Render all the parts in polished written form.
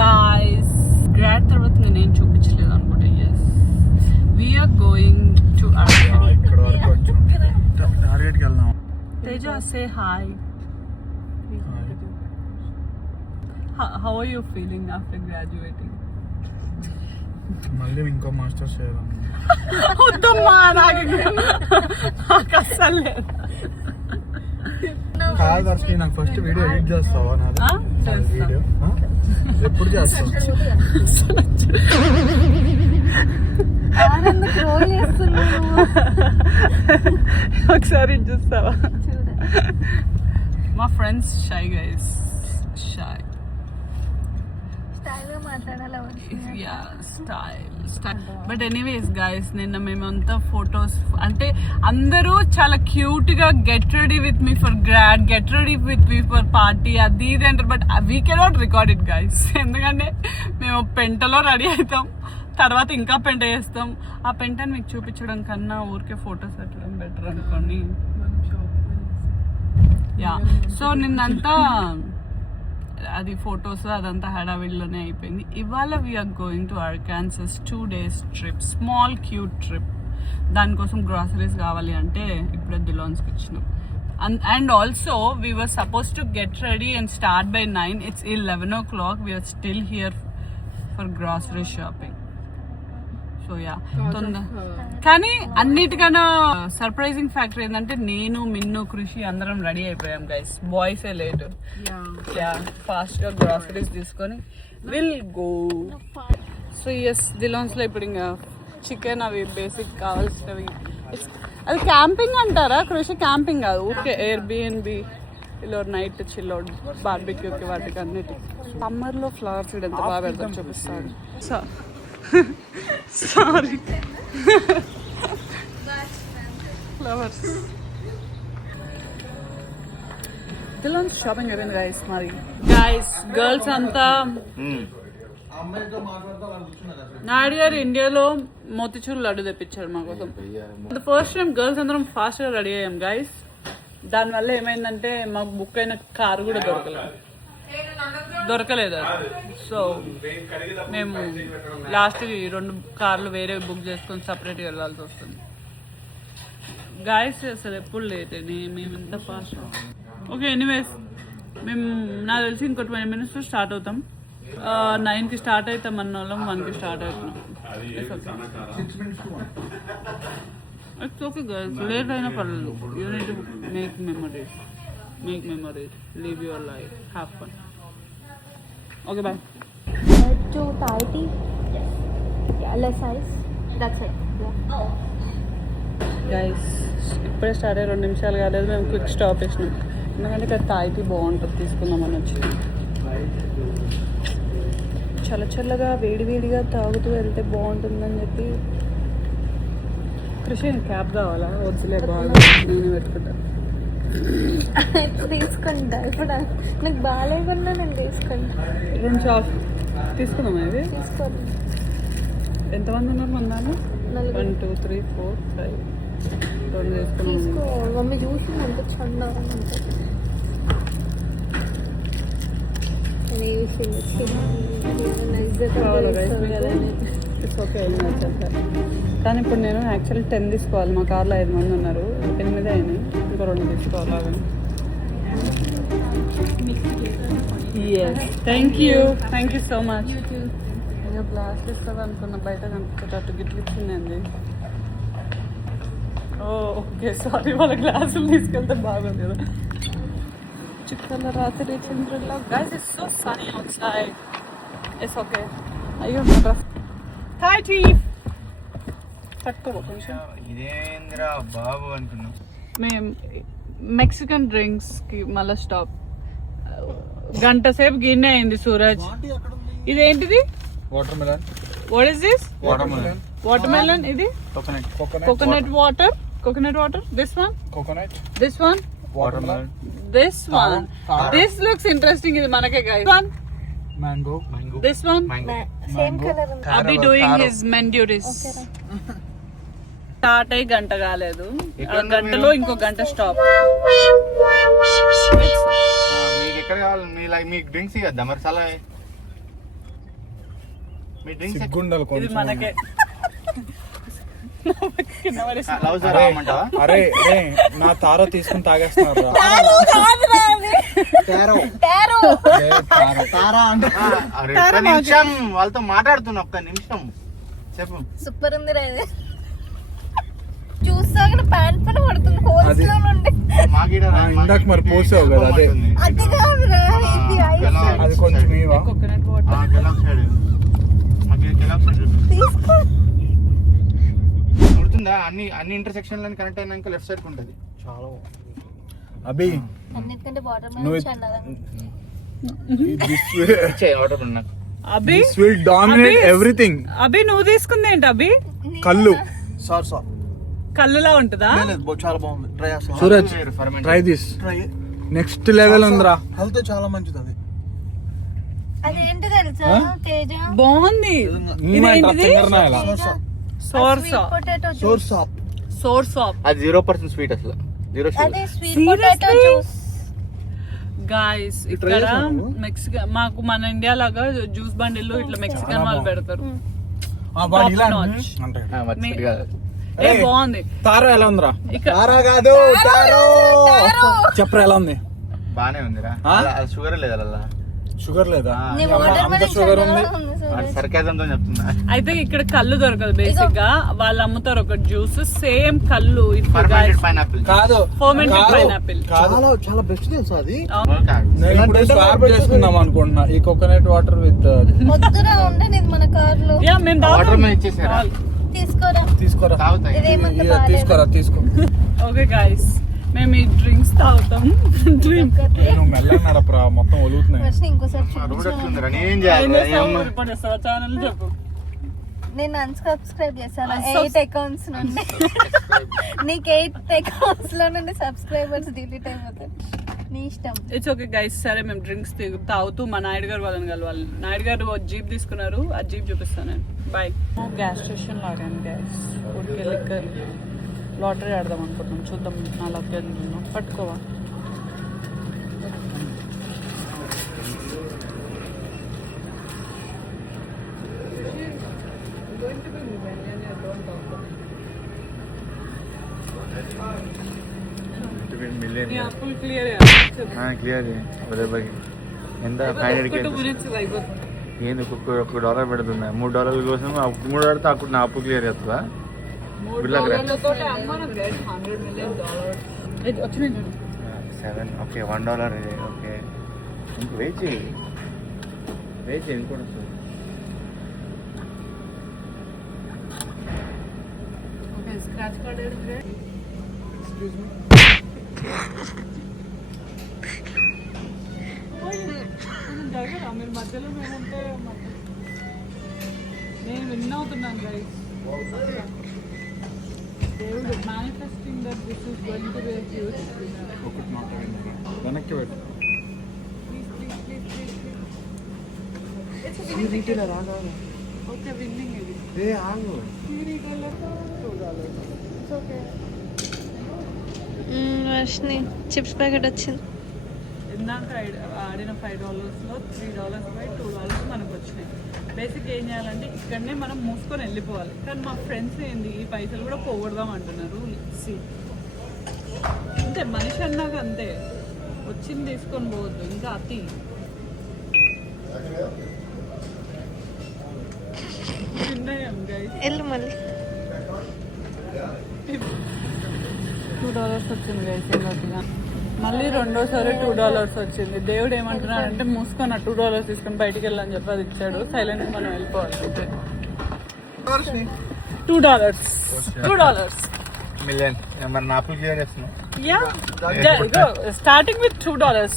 guys, grad తర్వాత నేను చూపించలేదు అనుకుంటా. Yes, we are going to ఇక్కడ వరకు వచ్చాం. టార్గెట్కి వెళ్దాం. Teja, say hi. How are you feeling after graduating? మళ్ళీ ఇంకో మాస్టర్స్ చేయాలి. వద్దమ్మా, నాకు అస్సలు లేదు. కాదు దర్శి, నాకు ఫస్ట్ వీడియో ఎడిట్ చేస్తావా? నాది వీడియో ఎప్పుడు చేస్తావు? ఒకసారి చూస్తావా? మా friends shy guys, shy. But anyways guys, నిన్న మేమంతా ఫొటోస్ అంటే అందరూ చాలా క్యూట్ గా get ready with me for grad, get ready with me for party, అది ఇది అంటారు. But we cannot record it guys, ఎందుకంటే మేము పెంటలో రెడీ అవుతాం, తర్వాత ఇంకా పెంట చేస్తాం. ఆ పెంటని మీకు చూపించడం కన్నా ఊరికే ఫొటోస్ పెట్టడం బెటర్ అనుకోండి. యా, సో నిన్నంతా అది ఫొటోస్ అదంతా హడావిడిలోనే అయిపోయింది. ఇవాళ we're going to Arkansas 2 days trip, small cute trip. దానికోసం గ్రాసరీస్ కావాలి అంటే ఇప్పుడే దిలాన్స్కి వచ్చినాం. And also we were suppose to get ready and start by 9. It's 11 o'clock. We're still here for grocery shopping. So yeah, కానీ అన్నిటికన్నా surprising factor ఏంటంటే నేను, మిన్ను, కృషి అందరం రెడీ అయిపోయాం గైస్. బాయ్సే లేట్. ఫాస్ట్ గా గ్రాసరీస్ తీసుకొని విల్ గో. సో ఎస్, దిలాన్స్ లో ఇప్పుడు ఇంకా చికెన్ అవి బేసిక్ కావాల్సినవి. అది క్యాంపింగ్ అంటారా కృషి? క్యాంపింగ్ కాదు, ఓకే, ఎయిర్బిఎన్బి ఇలా నైట్ చిల్అవుట్ బార్బిక్యూకి వాటికి అన్నిటి. సమ్మర్ లో ఫ్లవర్స్ ఎంత బాగా పెడతారు చూపిస్తాను. Sorry, flowers. దిలాన్స్ షాపింగ్ అయిపోయింది గైస్. మరి గైస్, గర్ల్స్ అంతా నాయుడు గారు ఇండియాలో మోతిచూర్ లడ్డు తెప్పించారు మా కోసం. ఫస్ట్ టైం గర్ల్స్ అందరం ఫాస్ట్ గా రెడీ అయ్యాం గైస్. దానివల్ల ఏమైందంటే మాకు బుక్ అయిన కారు కూడా దొరకలేదు. సో మేము లాస్ట్కి 2 కార్లు వేరే బుక్ చేసుకొని సపరేట్గా వెళ్ళాల్సి వస్తుంది గాయస్. అసలు ఎప్పుడు లేట్ మేము ఎంత ఫాస్ట్. ఓకే, ఎనీవేస్ మేము నాకు తెలిసి ఇంకో 20 minutes స్టార్ట్ అవుతాం. 9కి స్టార్ట్ అవుతాం అన్న వాళ్ళం, 1కి స్టార్ట్ అవుతున్నాం. ఇట్స్ ఓకే గైస్, లేట్ అయినా పర్లేదు. You need to make memories, live your life, have fun. Okay, bye. To Thai tea? Yes. Yeah, less size. That's it. Yeah. Guys, ఇప్పుడే స్టార్ట్ అయ్యి 2 నిమిషాలు కాలేదు, మేము క్విక్ స్టాప్ వేసినాం. ఎందుకంటే ఇక్కడ థాయ్ టీ బాగుంటుంది, తీసుకుందామని వచ్చింది. చల్లగా వేడిగా తాగుతూ వెళ్తే బాగుంటుందని చెప్పి. కృషి, క్యాబ్ కావాలా? వద్దులే, బాగా నేను పెట్టుకుంటాను. తీసుకుంటా, ఇప్పుడు నాకు బాగాలేకున్నా నేను తీసుకుంటా. 2 షాప్ తీసుకుందామా? ఇది తీసుకోండి. ఎంతమంది ఉన్నారు మన దాన్ని? 1 2 3 4 5 2 తీసుకున్నాం. మమ్మీ చూసి అంత చండ ఓకే, కానీ ఇప్పుడు నేను యాక్చువల్లీ 10 తీసుకోవాలి. మా కార్లో 5 మంది ఉన్నారు, 8 అయినాయి, ఇంకో 2 తీసుకోవాలి. Thank you so much. అయ్యో, గ్లాస్ ఇస్తుంది అనుకున్న, బయట కనిపించేటట్టు గిట్లు ఇచ్చిందండి. ఓకే, సారీ, వాళ్ళ గ్లాసులు తీసుకెళ్తే బాగుంది కదా. చుక్కల రాత్రి చంద్రుల్లో. Guys, it's so sunny outside. It's okay. అయ్యో, హాయ్ చీఫ్. పట్టుకో కొంచెం. ఇదేంద్రా బాబు అనుకున్నాం. మేము మెక్సికన్ డ్రింక్స్ కి మళ్ళీ స్టాప్. గంట సేపు గిన్నె అయింది సూరజ్. ఇదేంటిది? Watermelon. What is this? Watermelon. ఇది coconut water. This one watermelon. This one. This looks interesting. ఇది మనకే guys. Mango. This one. Same color. Abhi doing his men duties. Start అయ్యి గంట కాలేదు, గంటలో ఇంకో గంట స్టాప్. మీకు ఎక్కడ కావాలి? మీకు డ్రింక్స్ ఇవ్వద్దా మరి? చాలా మీ డ్రింక్స్ సిగ్గుండాలి ఇది కొంచెం. మనకే కింద పడేసి. లవ్ సార్ రామంటావా? అరే రే నా తారో తీసుకుని తాగేస్తున్నారు తారా అంటే అరే, ఒక్క నిమిషం వాళ్ళతో మాట్లాడుతున్నా, ఒక్క నిమిషం చెప్పు. సూపర్ ఉంది రా ఇది. చూసాక ప్యాంట్ పైన పడుతుంది హోల్స్ అది- లో నుండి. మాగీడ రా, ఇందాక మరి పోసావు కదా, అదే. అది కాదురా ఇది ఐస్. అది కొంచెం ఇవా coconut water. Calloc side మాగీడ calloc side తీసుకో. గుర్తుందా? అన్ని ఇంటర్సెక్షన్ లని కనెక్ట్ అయినాక లెఫ్ట్ సైడ్ ఉంటది. చాలా అభి అన్నిటికంటే వాటర్ నువ్వు ఆర్డర్ నాకు అభి దిస్ విల్ డామినేట్ ఎవ్రీథింగ్. అభి నువ్వు తీసుకుంది ఏంటి అభి? కళ్ళు సార్ కళ్ళులా ఉంటుందా? చాలా బాగుంది. ట్రై చేస్తాను. Suraj try this. Try next level ఉందిరా. హెల్త్ చాలా మంచిది అది. అదేంటి తెలుసా తేజ? బాగుంది. ఇదేంటిది? సోర్సా. Potato source of source of. అది 0% స్వీట్ అసలు 0 అదే sugar. Sweet potato Seriously? Juice. Guys ఇక్కడ మెక్సికన్ మాకు మన ఇండియా లాగా జ్యూస్ బండిల్లో ఇట్లా మెక్సికన్ వాళ్ళు పెడతారు. వాడు ఇలా Top notch. అంటాడు. మర్చిపోయి కాదు. ఏ బాగుంది. తారా ఎలా ఉందిరా? ఇక్కడ తారా కాదు తారో. చెప్పరా ఎలా ఉంది? బానే ఉందిరా. ఆ? అది షుగర్ లేదు అలా. షుగర్ లేదా? నీ అమ్మ, వాటర్ అంత మెలన్ షుగర్ ఉంది. సర్కాజం తో చెప్తున్నా. అయితే ఇక్కడ కళ్ళు దొరకదు బేసిక్ గా. వాళ్ళు అమ్ముతారు ఒక జ్యూస్ సేమ్ కళ్ళు. Fermented pineapple. కాదు ఫర్మెంటెడ్ కాదు. పైనాపిల్. కాదు చాలా చాలా బెస్ట్ తెలుసా అది. నేను ఇప్పుడు స్వాప్ చేసుకుందాం అనుకుంటున్నా ఈ కోకోనట్ వాటర్ విత్ వద్దురా ఉండని ఇది మన కార్ లో. యా మేము వాటర్ మీద ఇచ్చేసారా? తీసుకోరా. తీసుకోరా. తాగుతాయి. ఇదేమంత ఇక తీసుకోరా తీసుకో. ఓకే గైస్ మేము ఈ డ్రింక్స్ తాగుతాం. డ్రింక్ నువ్వు మెల్లగా నడపరా మొత్తం ఒలుగుతున్నాయి. ఫస్ట్ ఇంకోసారి రోడ్ చూపించు. ఎట్లుందిరా? నేనేం చేయాలి? ఛానల్ చెప్పు. నేను అన్సబ్స్క్రైబ్ చేశాను Unsubs- 8 అకౌంట్స్ నుండి. నీకు 8 అకౌంట్స్ లో నుండి సబ్స్క్రైబర్స్ డిలీట్ అయిపోతారు. నీ ఇష్టం. It's okay guys. సరే మేము డ్రింక్స్ తాగుతూ మా నాయుడు గారు వాళ్ళని కలవాలి. నాయుడు గారు జీప్ తీసుకున్నారు. ఆ జీప్ చూపిస్తాను నేను. బాయ్. గ్యాస్ స్టేషన్ లాగాను గ్యాస్ ఊరికి లిక్కర్ లాటరీ ఆడదాం అనుకుంటున్నాం. చూద్దాం నా లక్ ఎంత పట్టుకోవా. అప్పులు క్లియర్ క్లియర్ ఎంత ఏంది $1 పెడుతున్నా? $3 కోసం $3 పెడితే అప్పుడు నా అప్పు క్లియర్ చేస్తుందా? $7 ఓకే $1 ఓకే ఇంక వెయిట్ చేయి ఇంకోటి వస్తుంది. స్క్రాచ్ కార్డ్ మీరు మధ్యలో మేముంటే నేను విన్ అవుతున్నాను గైస్. దేవుడు manifesting that this is going to be a huge. ఒకటి మాట వెనక్కి పెట్టు. ఓకే విన్నింగ్ ఇది. ఆగు. ఈ retailer $2. It's okay. Varshini chips packet వచ్చింది. ఇందాక ఆడిన $5లో $3 బై $2 మనకు వచ్చినాయి. బేసిక్ ఏం చేయాలంటే ఇక్కడనే మనం మూసుకొని వెళ్ళిపోవాలి. కానీ మా ఫ్రెండ్స్ ఏంది ఈ పైసలు కూడా పోగొడదాం అంటున్నారు. అంతే మనిషి అన్నాక అంతే. వచ్చింది తీసుకొని పోవద్దు ఇంకా అతి. తిన్నాం గైస్. వెళ్ళు మళ్ళీ. $2 వచ్చింది గైస్. ఇంకా మళ్ళీ రెండోసారి $2 వచ్చింది. దేవుడు ఏమంటున్నాడంటే మూసుకొని ఆ $2 తీసుకొని బయటికి వెళ్ళని చెప్పి అది ఇచ్చాడు. సైలెంట్ మనం వెళ్ళిపోవాలి. $2 మిలియన్ మరి నా అప్పు క్లియర్ చేస్తున్నావు. Yeah starting with $2.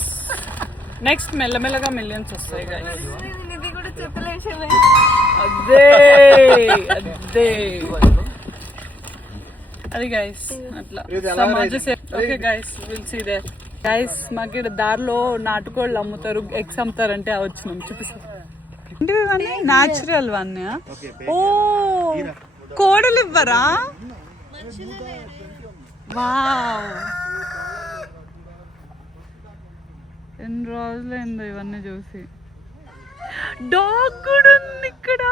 నెక్స్ట్ మెల్లమెల్లగా మిలియన్స్ వస్తాయి గైస్. ఇది కూడా చెప్పలేసలే. అదే అది గైస్ అట్లా okay guys will see there. Guys మాకు ఇక్కడ దారిలో నాటుకోళ్ళు అమ్ముతారు, ఎగ్స్ అమ్ముతారంటే వచ్చినాం. చూపిస్తాం. ఇవన్నీ న్యాచురల్ వన్నీ. ఓ కోడలు ఇవ్వరా? వావ్ ఎన్ని రోజులైందో ఇవన్నీ చూసి. డాగ్ కూడా ఉంది ఇక్కడ. ఇక్కడ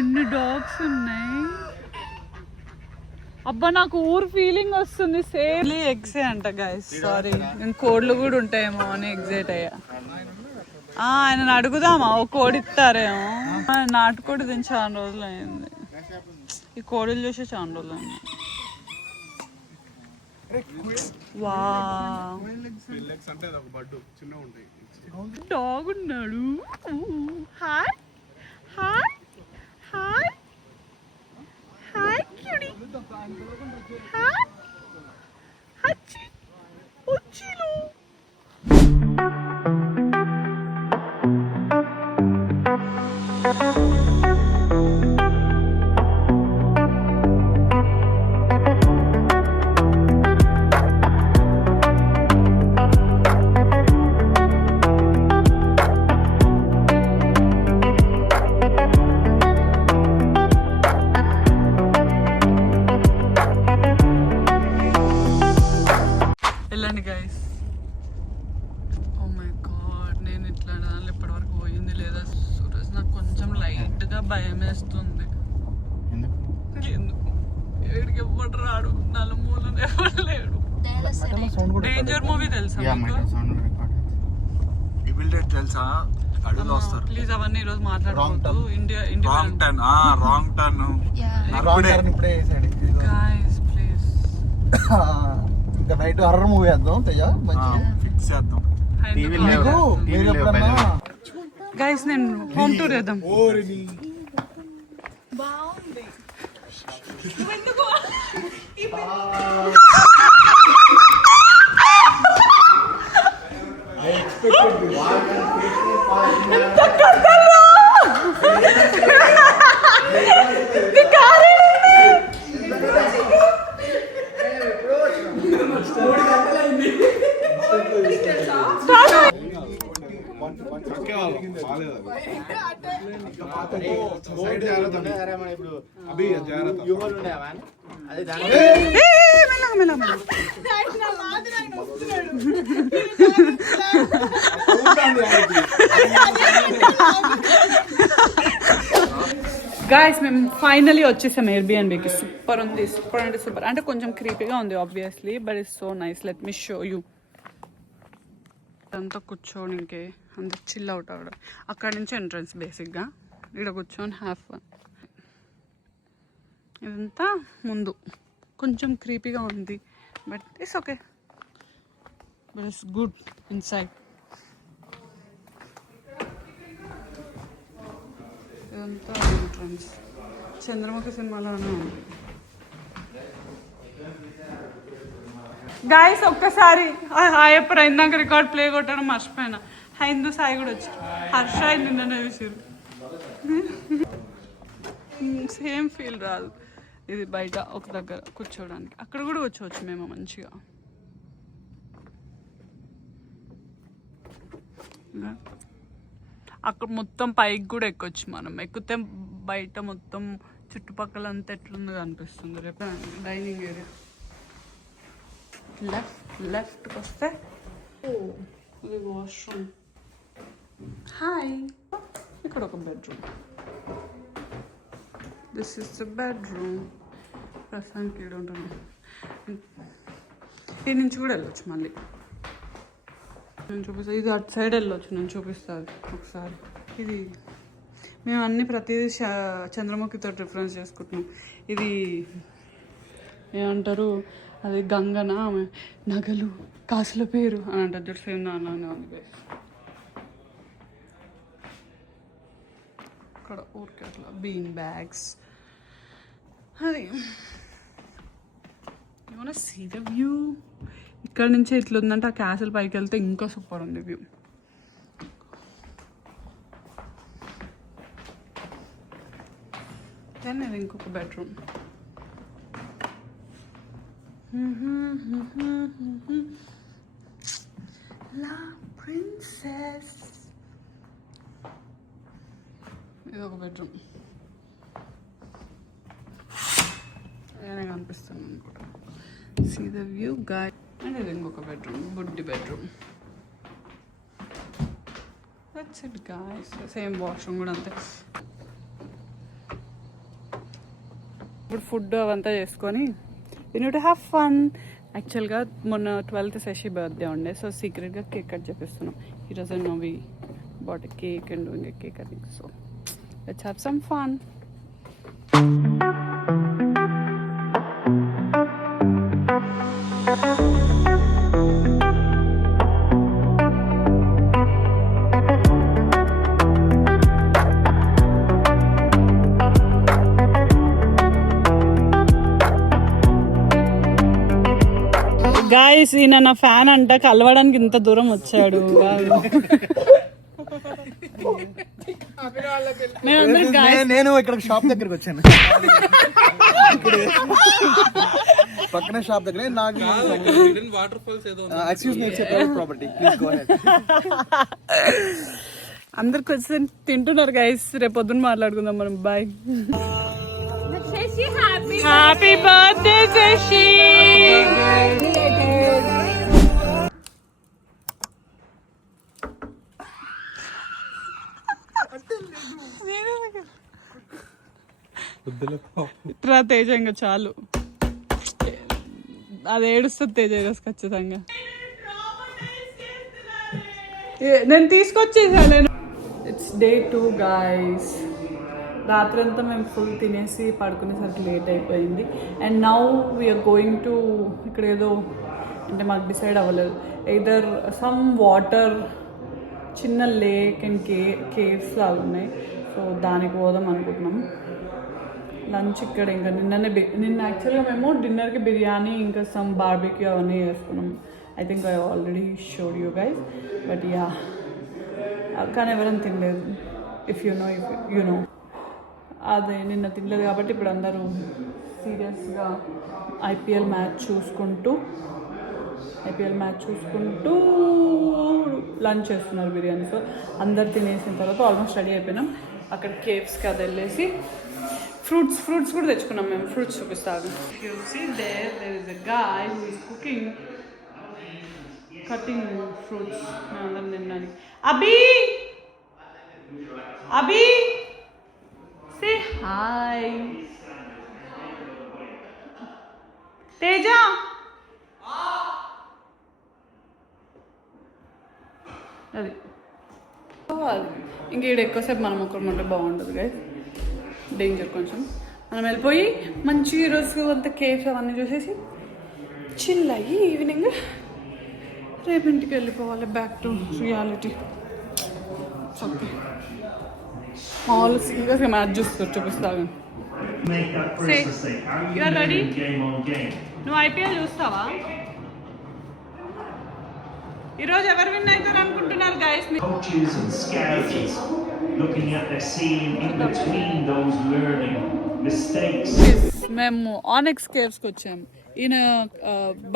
ఎన్ని డాగ్స్ ఉన్నాయి. అబ్బా నాకు ఊరు ఫీలింగ్ వస్తుంది. సేమ్ ఎగ్సే అంట గైస్. సారీ నేను కోడ్లు కూడా ఉంటాయేమో అని ఎగ్జైట్ అయ్యా. ఆయన అడుగుదామా ఓ కోడి ఇస్తారేమో. నాటుకోడి తిని చాలా రోజులు అయింది. ఈ కోడిలు చూసి చాలా రోజులు అయింది. వా డాగ్ ఉన్నాడు. Hi hi hi hi cutie hi హచ్చి ఉచ్చిలు. వెళ్ళండి గైస్. ఓ మై గాడ్, నేను ఇట్లా ఇప్పటివరకు పోయింది లేదా సూరజ్. నాకు కొంచెం లైట్గా భయం వేస్తుంది. ఎందుకు ఏడికి ఎవ్వడు రాడు, నలుమూలన ఎవరు లేడు. డేంజర్ మూవీ తెలుసా తెలుసా? అడుగులో వస్తారు. ప్లీజ్ అవన్నీ ఈరోజు మాట్లాడుకోవద్దు. ఇండియా రాంగ్ టర్న్ ఇప్పుడే గైస్ ప్లీజ్. ఇంకా నైట్ హర్రర్ మూవీ వేద్దాం తెజ, ఫిక్స్ చేద్దాం. గైస్ నేను హోమ్ టూర్ వేద్దాం. బాగుంది. గాయస్ మేము ఫైనలీ వచ్చేసాం ఎయిర్బిఎన్బికి. సూపర్ ఉంది, సూపర్ అంటే సూపర్. అంటే కొంచెం క్రీపీగా ఉంది obviously, but it's so nice. Let me show you. అంతా కూర్చోని ఇంకే అంత చిల్ అవుట్ అవ్వడం. అక్కడ నుంచి ఎంట్రన్స్ బేసిక్గా. ఇక్కడ కూర్చొని హ్యావ్ ఫన్. ఇదంతా ముందు కొంచెం క్రీపీగా ఉంది, but it's okay, but it's good inside. ఇదంతా ఎంట్రన్స్. చంద్రముఖి సినిమాలోనే ఉంది. గాయస్ ఒక్కసారి హాయ్ ఎప్పుడు ఇందాక రికార్డ్ ప్లే కొట్టడం మర్చిపోయినా. హైందూ సాయి కూడా వచ్చి హర్ష నిన్ననే చూసారు. సేమ్ ఫీల్ రాదు. ఇది బయట ఒక దగ్గర కూర్చోడానికి. అక్కడ కూడా కూర్చోవచ్చు మేము మంచిగా. అక్కడ మొత్తం పైకి కూడా ఎక్కొచ్చు మనం. ఎక్కితే బయట మొత్తం చుట్టుపక్కల అంతా ఎట్లుందో అనిపిస్తుంది. రేపు డైనింగ్ ఏరియా లెఫ్ట్కి వస్తే ఇది వాష్రూమ్. హాయ్, ఇక్కడ ఒక bedroom. This is the bedroom. ప్రస్తుతానికి ఇక్కడ ఉంటుంది. ఈ నుంచి కూడా వెళ్ళొచ్చు మళ్ళీ. నేను చూపిస్తాను. ఇది అటు సైడ్ వెళ్ళొచ్చు, నేను చూపిస్తాను ఒకసారి. ఇది మేము అన్ని ప్రతిదీ చంద్రముఖితో రిఫరెన్స్ చేసుకుంటున్నాం. ఇది ఏమంటారు, అది గంగన ఆమె నగలు కాసుల పేరు అని అంటారు. జస్ట్ సేమ్ నాన్న ఉంది. అక్కడ ఊరికే అట్లా బీన్ బ్యాగ్స్. అది ఏమన్నా సీ ద వ్యూ. ఇక్కడ నుంచి ఎట్లా ఉందంటే ఆ క్యాసిల్ పైకి వెళ్తే ఇంకా సూపర్ ఉంది వ్యూ. దెన్ ఇది ఇంకొక బెడ్రూమ్. La princess. ఇది ఒక బెడ్రూమ్. నేనే కనిపిస్తాను అనుకుంటా. See the view guy. అండ్ ఇది ఇంకొక బెడ్రూమ్, బుడ్డి bedroom. That's it guys. Same washroom కూడా అంతే. ఇప్పుడు ఫుడ్ అవంతా చేసుకొని you need to have fun. యాక్చువల్గా మొన్న 12th శశి బర్త్డే ఉండే, సో సీక్రెట్గా కేక్ కట్ చేపిస్తున్నాం. ఈ రోజు no we bought a cake and doing a cake cutting. So let's have some fun. Guys, ఈయన నా ఫ్యాన్ అంట, కలవడానికి ఇంత దూరం వచ్చాడు. నేను ఇక్కడ షాప్ దగ్గరికి వచ్చాను. పక్కన షాప్ దగ్గర నాకు ప్రాపర్టీ. అందరికి వచ్చి తింటున్నారు గైస్. రేపు పొద్దున్న మాట్లాడుకుందాం మనం. బాయ్. Happy birthday Shashi. ఇట్రా తేజ, ఇంకా చాలు. అది ఏడుస్తుంది తేజ ఈరోజు ఖచ్చితంగా. నేను తీసుకొచ్చేసాను. It's day 2 guys. రాత్రంతా మేము ఫుల్ తినేసి పడుకునేసరికి లేట్ అయిపోయింది. And now we're going to, ఇక్కడ ఏదో అంటే మాకు డిసైడ్ అవ్వలేదు, ఎయిదర్ సమ్ వాటర్, చిన్న లేక్ అండ్ కేవ్స్ లాగా ఉన్నాయి. సో దానికి పోదాం అనుకుంటున్నాం. లంచ్ ఇక్కడ ఇంకా నిన్న యాక్చువల్గా మేము డిన్నర్కి బిర్యానీ ఇంకా సమ్ బార్బిక్యూ అవన్నీ చేసుకున్నాం. I think I already showed you guys. But yeah, కానీ ఎవరైనా తినలేదు. ఇఫ్ యూ నో అదే నిన్న తినలేదు కాబట్టి ఇప్పుడు అందరూ సీరియస్గా ఐపీఎల్ మ్యాచ్ చూసుకుంటూ లంచ్ చేస్తున్నారు బిర్యానీ. సో అందరు తినేసిన తర్వాత ఆల్మోస్ట్ రెడీ అయిపోయినాం. అక్కడ కేవ్స్కి అది వెళ్ళేసి ఫ్రూట్స్ కూడా తెచ్చుకున్నాం మేము. ఫ్రూట్స్ చూపిస్తాను. There is a guy who is cooking, cutting fruits మేమందరం తినడానికి. అభి say hi. Teja. అది ఇంక ఇక్కడ ఎక్కువసేపు మనం ఒకరుంటే బాగుంటుంది గైస్. డేంజర్ కొంచెం. మనం వెళ్ళిపోయి మంచి ఈరోజు అంతా కేఫ్ అవన్నీ చూసేసి చిల్ అయ్యి ఈవినింగ్ రేపు ఇంటికి వెళ్ళిపోవాలి. Back to reality. Okay, all సీరియస్గా మ్యాచ్ చూపిస్తాను. You're ready? నువ్వు ఐపీఎల్ చూస్తావా? ఈరోజు ఎవరు విన్ అవుతారు అనుకుంటున్నారు గైస్? మేము ఆనెక్స్ కేవ్స్కి వచ్చాము. ఈయన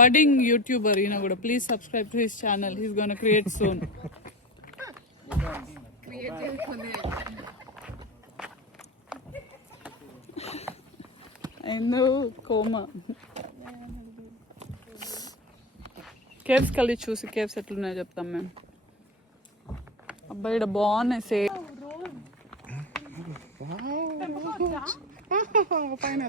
బడ్డింగ్ యూట్యూబర్, ఈయన కూడా. Please subscribe to his channel. He's gonna create soon. Coma caves కలిసి చూసి కేవ్స్ ఎట్లున్నాయో చెప్తాం మేము. అబ్బాయి ఇక్కడ బాగున్నాయి. పైన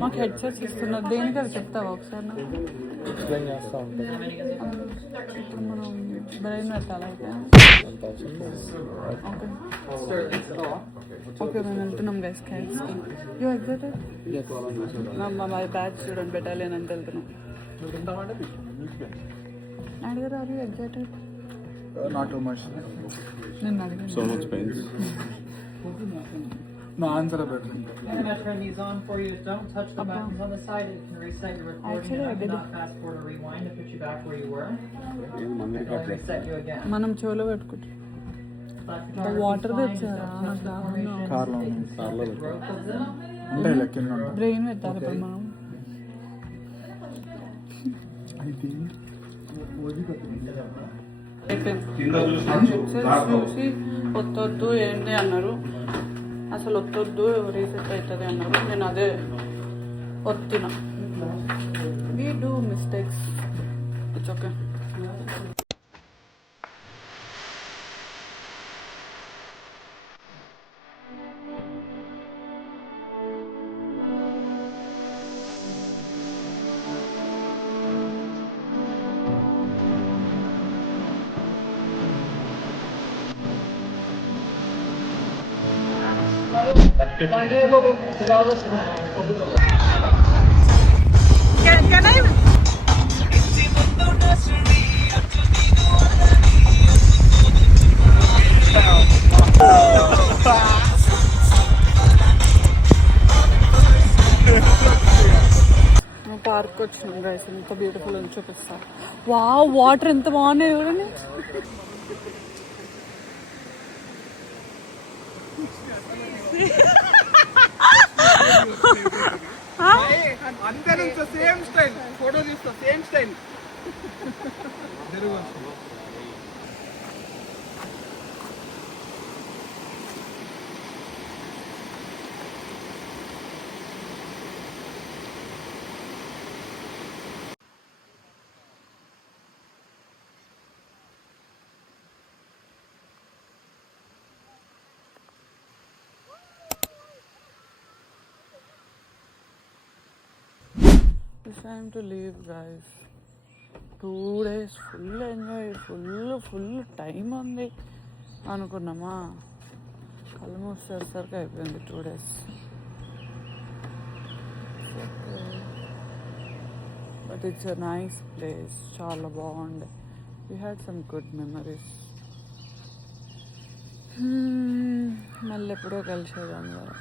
మాకు హెడ్సెట్స్ ఇస్తున్నారు. దేనికి అది చెప్తావా ఒకసారి? ఎక్స్ప్లెయిన్ చేస్తూ ఉంటాను. ఇప్పుడు మనం బ్రెయిన్ పెట్టాలి అయితే. ఓకే, మేము వెళ్తున్నాం గైస్ క్యాట్స్కి. You excited? మా బ్యాచ్ చూడండి, బెటాలియన్ అంటే వెళ్తున్నాం. అడిగారు, are you excited? Not too much. నేను అడిగాను. So much pains. No, answer a bit. I'm going to turn these on for you. Don't touch the buttons on the side. It can reset your recording. Actually, I cannot fast forward or rewind to put you back where you were. I'll reset you again. మనం చెవులో పెట్టుకుంటాం. Water తెచ్చారా? కార్లో Growth of them. ఉంటాయి లెక్క. Brain పెట్టాలి ఇప్పుడు మనం. చూసి వద్దొద్దు ఏంటి అన్నారు, అసలు వద్దొద్దు రీసెట్ అవుతుంది అన్నారు. నేను అదే వద్దిన. We do mistakes. It's okay. Can I? Park వచ్చినాం గైస్, ఎంత బ్యూటిఫుల్ అని చూపిస్తా. వావ్, వాటర్ ఎంత బాగున్నాయి చూడండి. సేమ్ స్టైల్ ఫోటో తీస్తా, same style. It's time to leave, guys. 2 days full enjoy, full time ఉంది అనుకున్నామా, కళ్ళు మూసేసరికి అయిపోయింది 2 days. But it's a nice place, చాలా బాగుంది. We had some good memories. మళ్ళీ ఎప్పుడో కలిసేదాం కదా.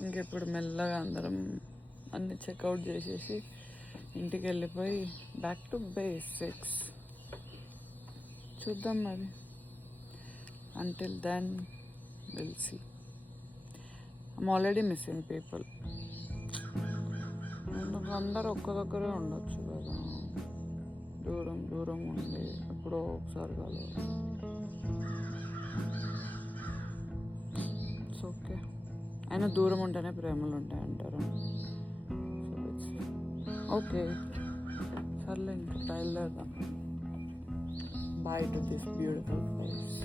ఇంకెప్పుడు మెల్లగా అందరం అన్ని చెక్అవుట్ చేసేసి ఇంటికి వెళ్ళిపోయి బ్యాక్ టు బేసిక్స్ చూద్దాం మరి. Until then will see. I'm already missing people. అందరూ ఒక్క దగ్గరే ఉండొచ్చు కదా, దూరం దూరం ఉండి ఎప్పుడో ఒకసారి కలవాలి. It's okay. అయినా దూరం ఉంటేనే ప్రేమలు ఉంటాయి అంటారు. ఓకే సర్లే, ఇంకా బయలుదేరదాం. Bye to this beautiful place.